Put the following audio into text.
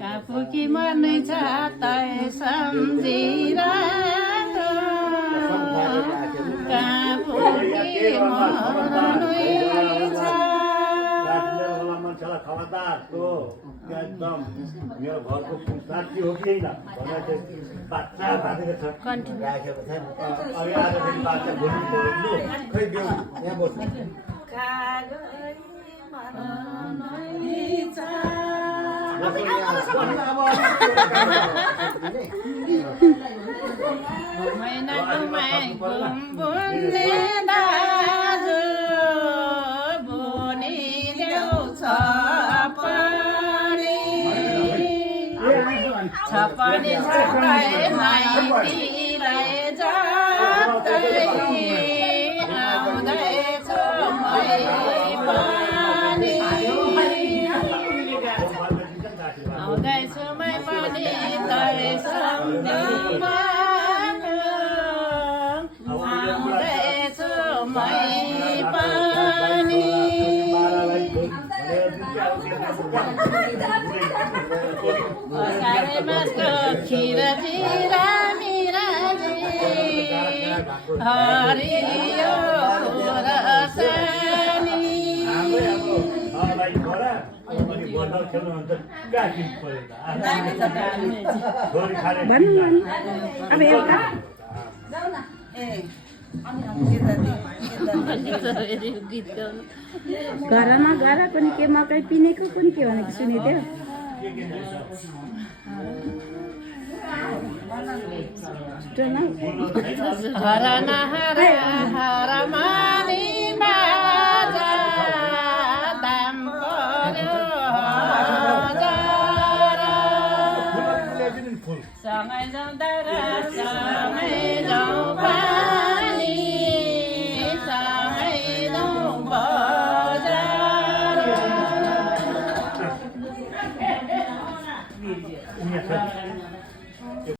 कापुकी मर्ने छातै सम्झिरहेको कापुकी मर्नै छ मान्छेलाई खबरदार त्यो एकदम मेरो घरको साथी हो कि होइन बाच्चा बाँधेको छ राखेको छ अघि आजदेखि बाच्चा भोलि खै देऊ यहाँ बस्नु मैना घुमाइ घुम्बुन्ने दाजु बुनि ल्याउँछ छपनी छातै माइतीलाई जातै आउँदैछु मै पनि आउँदैछु मै पनि तै सम्झिमा आउँदैछु मै पनि सारेमासको खिर चिरा मिराजी हरियो खुरसानी अब एउटा घरमा गएर पनि के मकै पिनेको पनि के भनेको सुनेको थियो हरा नहरा हरा मानी बाजा दाम पर्यो हजार सँगै जाँदा